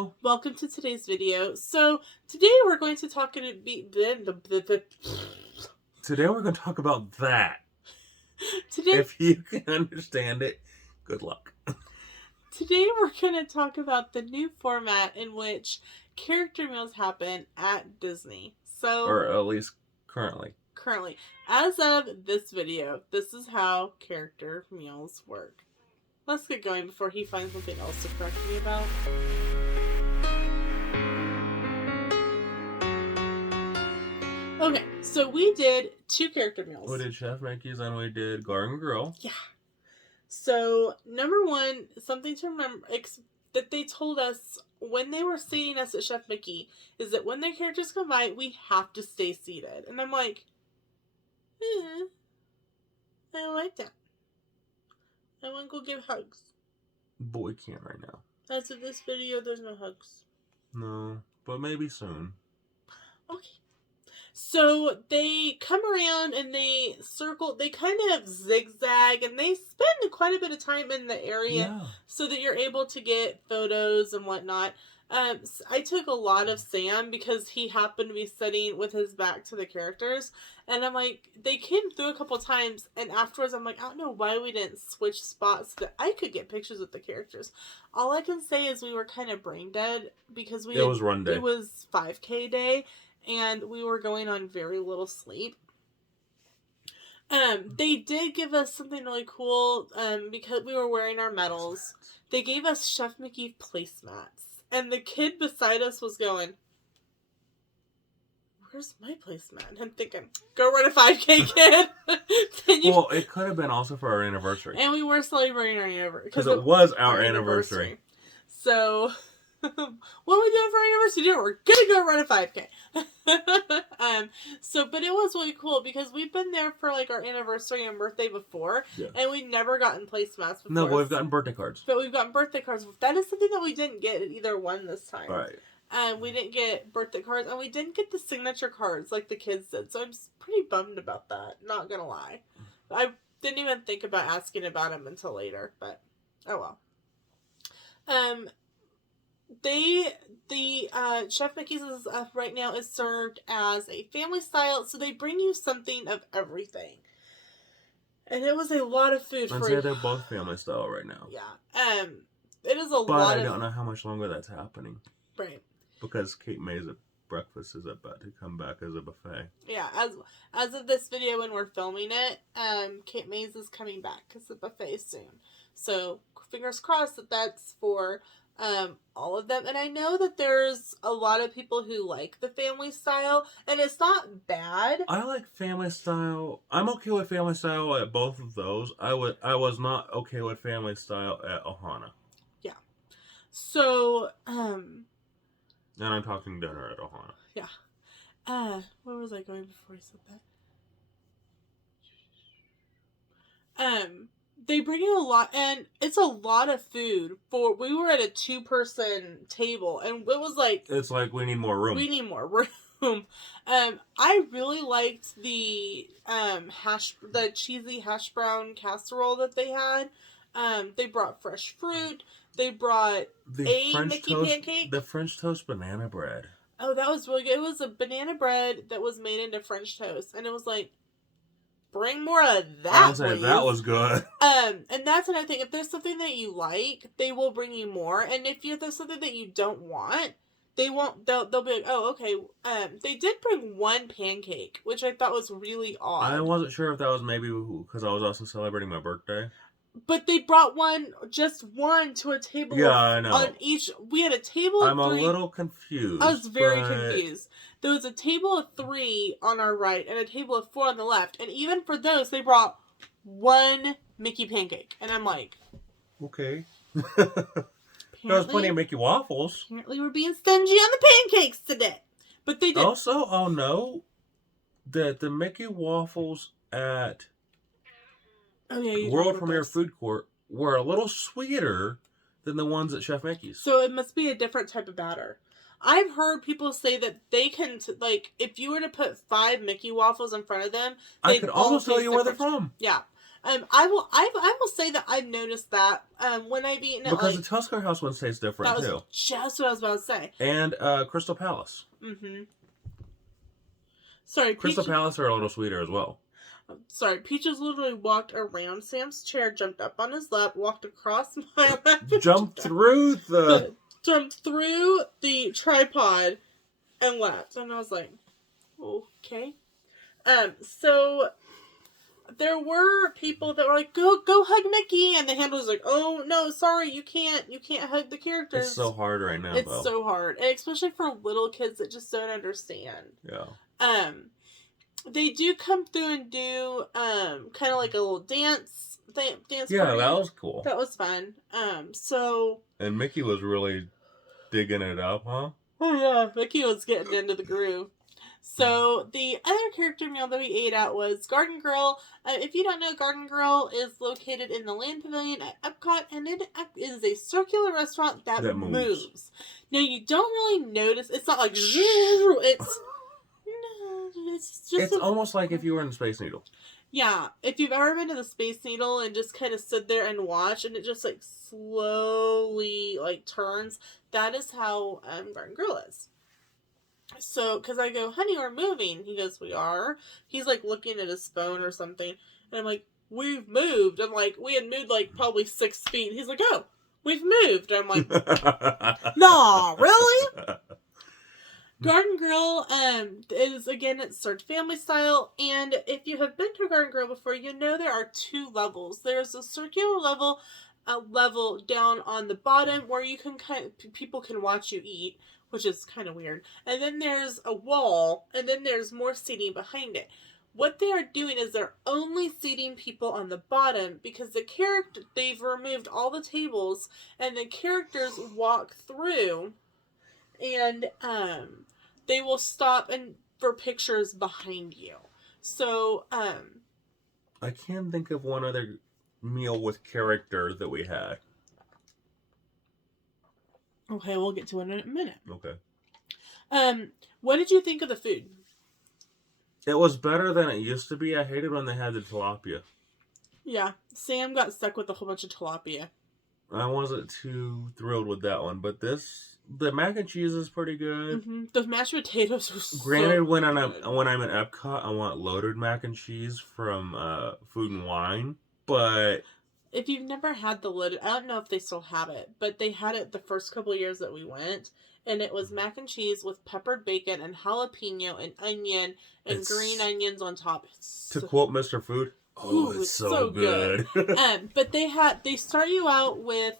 Hello. Welcome to today's video. So today we're going to talk Today we're going to talk about that. Today, if you can understand it, good luck. Today we're going to talk about the new format in which character meals happen at Disney. Or at least currently. As of this video, this is how character meals work. Let's get going before he finds something else to correct me about. Okay, so we did 2 character meals. We did Chef Mickey's and we did Garden Grill. Yeah. So, number 1, something to remember that they told us when they were seating us at Chef Mickey is that when their characters come by, we have to stay seated. And I'm like, I don't like that. I want to go give hugs. But we can't right now. As of this video, there's no hugs. No, but maybe soon. Okay. So they come around and they circle, they kind of zigzag, and they spend quite a bit of time in the area so that you're able to get photos and whatnot. I took a lot of Sam because he happened to be sitting with his back to the characters. And I'm like, they came through a couple times, and afterwards I'm like, I don't know why we didn't switch spots so that I could get pictures with the characters. All I can say is we were kind of brain dead because it was run day. It was 5K day, and we were going on very little sleep. They did give us something really cool because we were wearing our medals. They gave us Chef Mickey placemats. And the kid beside us was going, where's my placemat? And I'm thinking, go run a 5K, kid. Well, it could have been also for our anniversary. And we were celebrating our anniversary. Because it was our anniversary. So, what are we doing for our anniversary? We're going to go run a 5K. But it was really cool because we've been there for like our anniversary and birthday before, and we've never gotten placemats before. No, but we've gotten birthday cards. But we've gotten birthday cards. That is something that we didn't get at either one this time. Right. We didn't get birthday cards, and we didn't get the signature cards like the kids did. So I'm pretty bummed about that. Not gonna lie, I didn't even think about asking about them until later. But oh well. Chef Mickey's is right now is served as a family style, so they bring you something of everything. And it was a lot of food. I'd say they're both family style right now. Yeah. It is a lot. But I don't know how much longer that's happening. Right. Because Kate May's breakfast is about to come back as a buffet. Yeah, as of this video when we're filming it, Kate May's is coming back as a buffet soon. So fingers crossed that that's for all of them. And I know that there's a lot of people who like the family style, and it's not bad. I like family style. I'm okay with family style at both of those. I was not okay with family style at Ohana. Yeah. So, and I'm talking dinner at Ohana. Yeah. Where was I going before I said that? They bring you a lot, and it's a lot of food. We were at a 2-person table, and it was like... It's like we need more room. We need more room. I really liked the cheesy hash brown casserole that they had. They brought fresh fruit. They brought Mickey pancake. The French toast banana bread. Oh, that was really good. It was a banana bread that was made into French toast, and it was like, bring more of that, please. That was good. And that's another thing. If there's something that you like, they will bring you more. And if there's something that you don't want, they won't. They'll be like, oh, okay. They did bring 1 pancake, which I thought was really odd. I wasn't sure if that was maybe because I was also celebrating my birthday. But they brought just one to a table. Yeah, I know. On each, we had a table of 3. I'm a little confused. I was very confused. There was a table of 3 on our right and a table of 4 on the left. And even for those, they brought 1 Mickey pancake. And I'm like, okay. There was plenty of Mickey waffles. Apparently we're being stingy on the pancakes today. But they did. Also, I'll note that the Mickey waffles at World Premiere Food Court were a little sweeter than the ones at Chef Mickey's. So it must be a different type of batter. I've heard people say that they can, if you were to put 5 Mickey waffles in front of them, I could almost tell you where they're from. Yeah. I will say that I've noticed that when I've eaten it, because the Tusker House one tastes different that was too. just what I was about to say. And Crystal Palace. Mm-hmm. Sorry, Crystal Palace are a little sweeter as well. Sorry, Peaches literally walked around Sam's chair, jumped up on his lap, walked across my lap, jumped through the tripod, and left. And I was like, okay. So there were people that were like, go hug Mickey, and the handler was like, oh no, sorry, you can't hug the characters. It's so hard right now. It's so hard, and especially for little kids that just don't understand. Yeah. They do come through and do kind of like a little dance yeah, party. That was cool. That was fun. So and Mickey was really digging it up, huh? Oh yeah, Mickey was getting into the groove. So the other character meal that we ate at was Garden Grill. If you don't know, Garden Grill is located in the Land Pavilion at Epcot, and it is a circular restaurant that moves. Now you don't really notice. It's not like it's almost like if you were in the Space Needle. Yeah, if you've ever been to the Space Needle and just kind of stood there and watch, and it just like slowly like turns, that is how Garden Grill is. So, because I go, honey, we're moving. He goes, we are. He's like looking at his phone or something, and I'm like, we've moved. I'm like, we had moved like probably 6 feet. He's like, oh, we've moved. I'm like, nah, really? Garden Grill is, again, it's served family style, and if you have been to a Garden Grill before, you know there are 2 levels. There's a circular level, a level down on the bottom where you can people can watch you eat, which is kind of weird. And then there's a wall, and then there's more seating behind it. What they are doing is they're only seating people on the bottom because they've removed all the tables, and the characters walk through, and they will stop for pictures behind you. So I can't think of one other meal with character that we had. Okay, we'll get to it in a minute. Okay. What did you think of the food? It was better than it used to be. I hated when they had the tilapia. Yeah, Sam got stuck with a whole bunch of tilapia. I wasn't too thrilled with that one, but the mac and cheese is pretty good. Mm-hmm. The mashed potatoes were Granted, so when good. when I'm in Epcot, I want loaded mac and cheese from Food and Wine, but if you've never had the loaded, I don't know if they still have it, but they had it the first couple of years that we went, and it was mac and cheese with peppered bacon and jalapeno and onion and green onions on top. To quote Mr. Food, it's so good. But they start you out with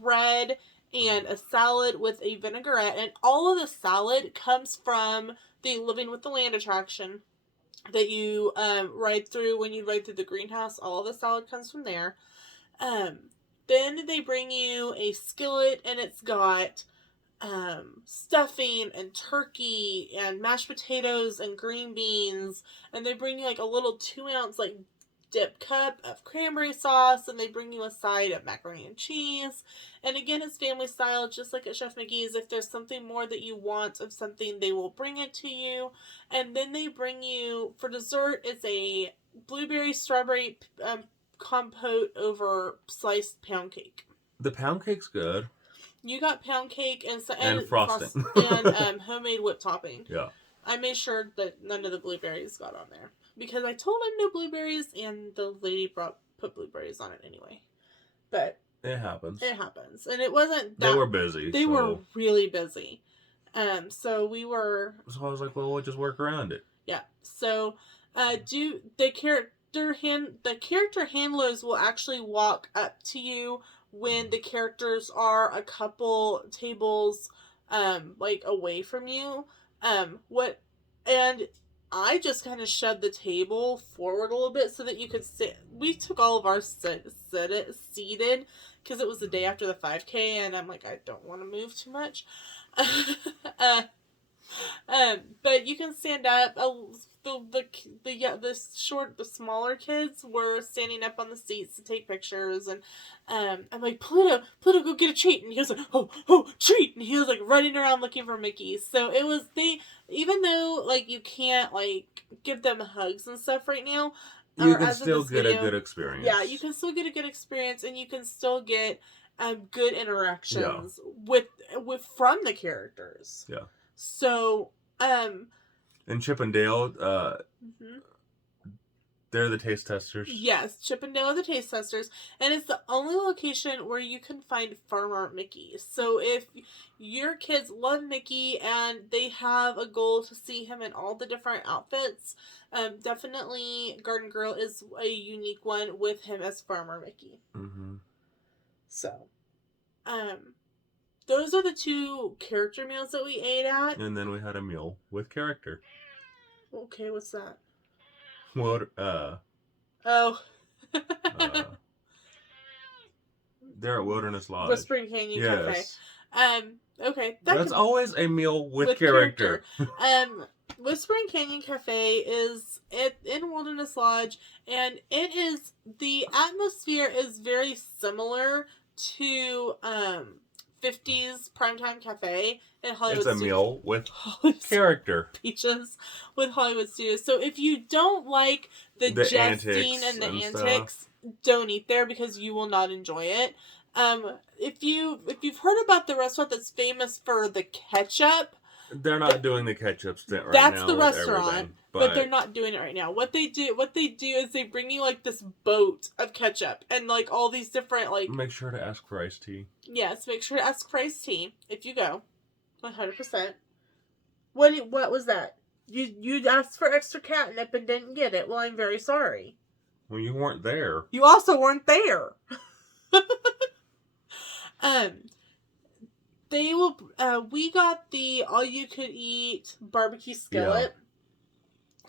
bread and a salad with a vinaigrette, and all of the salad comes from the Living with the Land attraction that you ride through when you ride through the greenhouse. All of the salad comes from there. Then they bring you a skillet, and it's got stuffing and turkey and mashed potatoes and green beans, and they bring you like a little 2-ounce like dip cup of cranberry sauce, and they bring you a side of macaroni and cheese. And again, it's family style, just like at Chef McGee's. If there's something more that you want of something, they will bring it to you. And then they bring you, for dessert, it's a blueberry strawberry compote over sliced pound cake. The pound cake's good. You got pound cake and frosting and homemade whipped topping. Yeah. I made sure that none of the blueberries got on there because I told him no blueberries, and the lady put blueberries on it anyway. But it happens. It happens, and it wasn't. They were busy. They were really busy. So we were. So I was like, well, we'll just work around it. Yeah. So, the character handlers will actually walk up to you when the characters are a couple tables, like away from you. And I just kind of shoved the table forward a little bit so that you could sit. We took all of our seated because it was the day after the 5K, and I'm like, I don't want to move too much. But you can stand up. The smaller kids were standing up on the seats to take pictures, and I'm like, Pluto, go get a treat, and he was like, oh, treat, and he was like running around looking for Mickey. So it was even though like you can't like give them hugs and stuff right now, You can still get a good experience. Yeah, you can still get a good experience, and you can still get good interactions with from the characters. Yeah. So, and Chip and Dale, they're the taste testers. Yes, Chip and Dale are the taste testers, and it's the only location where you can find Farmer Mickey. So if your kids love Mickey and they have a goal to see him in all the different outfits, definitely Garden Grill is a unique one with him as Farmer Mickey. Mm-hmm. So, those are the 2 character meals that we ate at. And then we had a meal with character. Okay, what's that? What? Oh. They're at Wilderness Lodge. Whispering Canyon Cafe. Okay. That's always a meal with character. Whispering Canyon Cafe is in Wilderness Lodge, and the atmosphere is very similar to 50s Primetime Cafe in Hollywood. It's a meal with character. Peaches with Hollywood Studios. So if you don't like the jesting and the antics, don't eat there because you will not enjoy it. If you've heard about the restaurant that's famous for the ketchup, they're not doing the ketchup stint right now. That's the restaurant, but they're not doing it right now. What they do is they bring you like this boat of ketchup and like all these different like. Make sure to ask for iced tea. Yes, make sure to ask for iced tea if you go. 100%. What was that? You asked for extra catnip and didn't get it. Well, I'm very sorry. Well, you weren't there. You also weren't there. We got the all-you-could-eat barbecue skillet.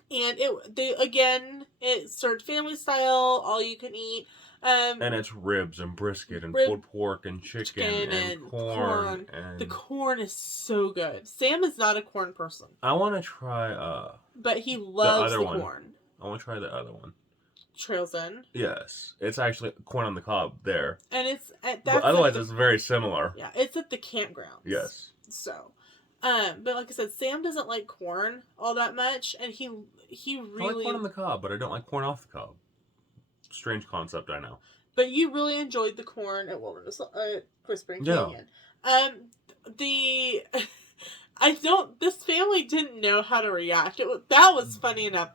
Yeah. And it served family style, all-you-can-eat. And it's ribs and brisket and pulled pork and chicken and corn. And the corn is so good. Sam is not a corn person. I want to try... but he loves the corn. I want to try the other one. Trails In. Yes. It's actually corn on the cob there. And it's... but otherwise, it's very similar. Yeah, it's at the campgrounds. Yes. So... but like I said, Sam doesn't like corn all that much, and he really... I like corn on the cob, but I don't like corn off the cob. Strange concept, I know. But you really enjoyed the corn at Whispering Canyon. This family didn't know how to react. That was funny enough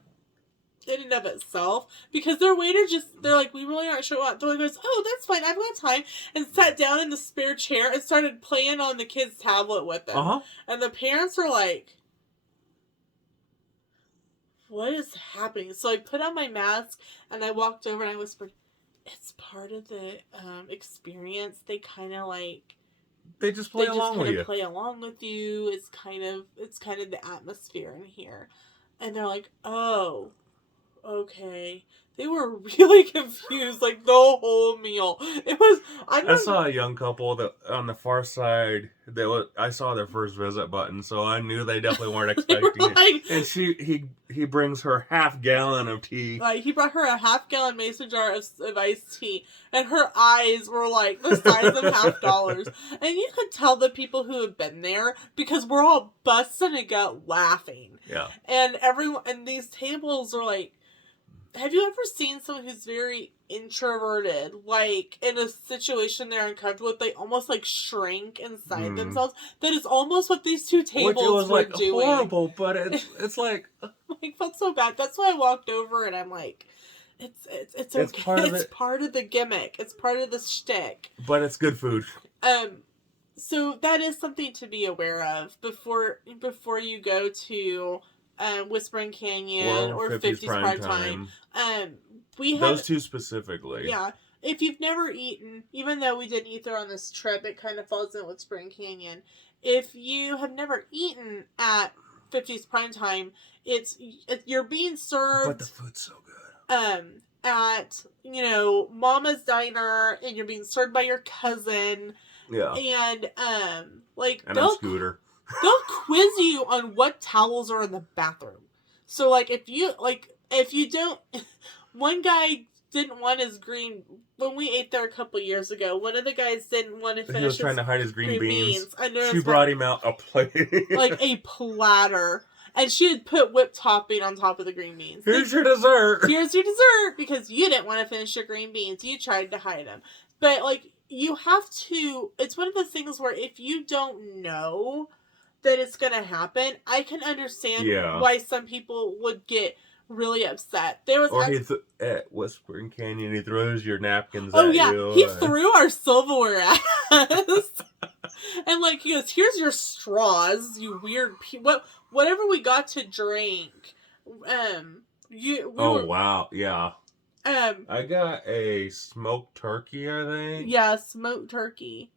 in and of itself, because their waiter they're like, we really aren't sure what. The waiter goes, oh, that's fine, I've got time, and sat down in the spare chair and started playing on the kid's tablet with them. And the parents were like, what is happening? So I put on my mask and I walked over and I whispered, it's part of the experience. They kind of like... They just play along with you. Play along with you. It's kind of the atmosphere in here. And they're like, oh, okay. They were really confused, like, the whole meal. It was... I saw a young couple that on the far side. I saw their first visit button, so I knew they definitely weren't expecting it. And he brings her half-gallon of tea. He brought her a half-gallon mason jar of iced tea, and her eyes were, like, the size of $50. And you could tell the people who had been there, because we're all busting a gut laughing. Yeah. And these tables are, like... Have you ever seen someone who's very introverted, like, in a situation they're uncomfortable with, they almost, like, shrink inside themselves? That is almost what these 2 tables were doing. Horrible, but it's like... I felt so bad. That's why I walked over and I'm like, it's okay. It's part of the gimmick. It's part of the shtick. But it's good food. So that is something to be aware of before you go to... Whispering Canyon or 50s Prime Time. Those 2 specifically. Yeah. If you've never eaten, even though we didn't eat there on this trip, it kind of falls in with Whispering Canyon. If you have never eaten at 50s Prime Time, you're being served... But the food's so good. At, Mama's Diner, and you're being served by your cousin. Yeah. And, And a scooter. They'll quiz you on what towels are in the bathroom. So, like, if you don't... One guy didn't want his green... When we ate there a couple years ago, one of the guys didn't want to finish. He was trying to hide his green beans. She brought him out a plate. like a platter. And she had put whipped topping on top of the green beans. Here's your dessert. Here's your dessert, because you didn't want to finish your green beans. You tried to hide them. But, like, you have to, it's one of those things where if you don't know that it's going to happen, I can understand why some people would get really upset. There was at Whispering Canyon, he throws your napkins at you. Oh, yeah. He threw our silverware at us. And, like, he goes, here's your straws, you weird whatever we got to drink. Wow. Yeah. I got a smoked turkey, I think. Yeah, smoked turkey.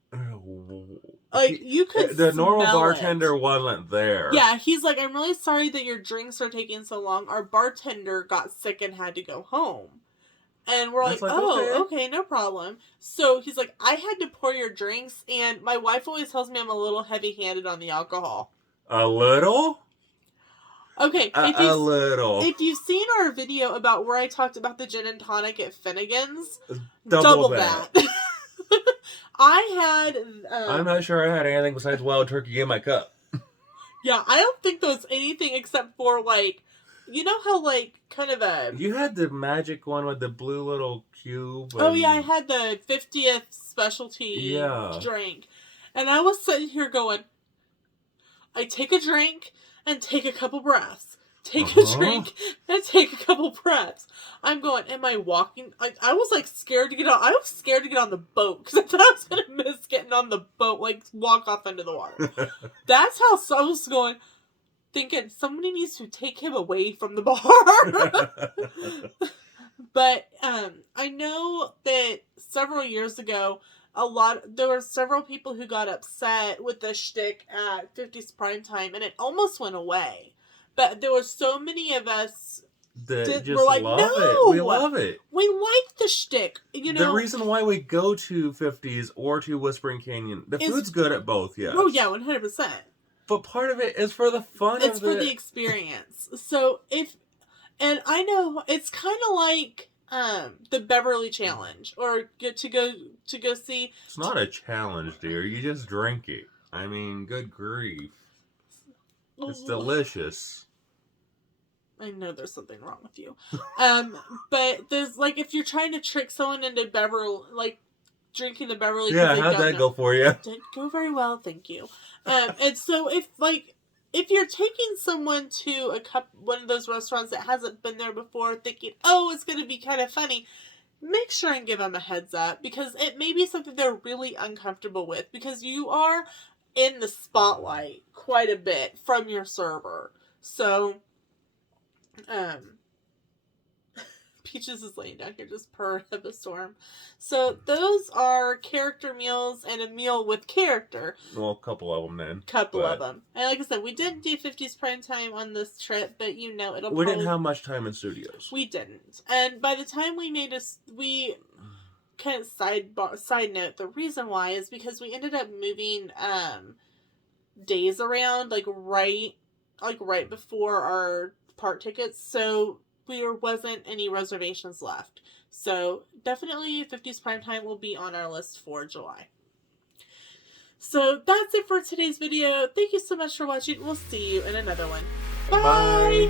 Like, you could the normal bartender wasn't there. Yeah, he's like, I'm really sorry that your drinks are taking so long. Our bartender got sick and had to go home. And we're like, okay, no problem. So he's like, I had to pour your drinks, and my wife always tells me I'm a little heavy-handed on the alcohol. A little? Okay. A little. If you've seen our video about where I talked about the gin and tonic at Finnegan's, double that. I had... I'm not sure I had anything besides wild turkey in my cup. Yeah, I don't think there was anything except for, like, you know how, like, kind of a... You had the magic one with the blue little cube. Oh, yeah, I had the 50th specialty drink. And I was sitting here going, I take a drink and take a couple breaths. Take a drink and take a couple breaths. I'm going, am I walking? I was, like, scared to get on. I was scared to get on the boat because I thought I was going to miss getting on the boat, like, walk off into the water. That's how I was going... Thinking somebody needs to take him away from the bar. But I know that several years ago, there were several people who got upset with the shtick at 50s Primetime, and it almost went away. But there were so many of us that just like, love it. We love it. We like the shtick. You know, the reason why we go to 50s or to Whispering Canyon, the food's good at both. Yeah. Oh yeah, 100%. But part of it is for the fun of it. It's for the experience. So and I know it's kind of like the Beverly Challenge, or to go see. It's not a challenge, dear. You just drink it. I mean, good grief. It's delicious. I know there's something wrong with you. But there's, like, if you're trying to trick someone into Beverly, like, drinking the Beverly. Yeah, how'd that go for you? Didn't go very well, thank you. And so if you're taking someone to one of those restaurants that hasn't been there before, thinking, oh, it's going to be kind of funny, make sure and give them a heads up, because it may be something they're really uncomfortable with, because you are in the spotlight quite a bit from your server. So, Peaches is laying down here just purring up a storm. So those are character meals and a meal with character. Well, a couple of them then. Couple of them. And like I said, we didn't do 50s Primetime on this trip, but you know we didn't have much time in studios. We didn't. And by the time we kind of side note, the reason why is because we ended up moving days around, like right before our park tickets, so there wasn't any reservations left. So definitely 50s Primetime will be on our list for July. So that's it for today's video. Thank you so much for watching. We'll see you in another one. Bye!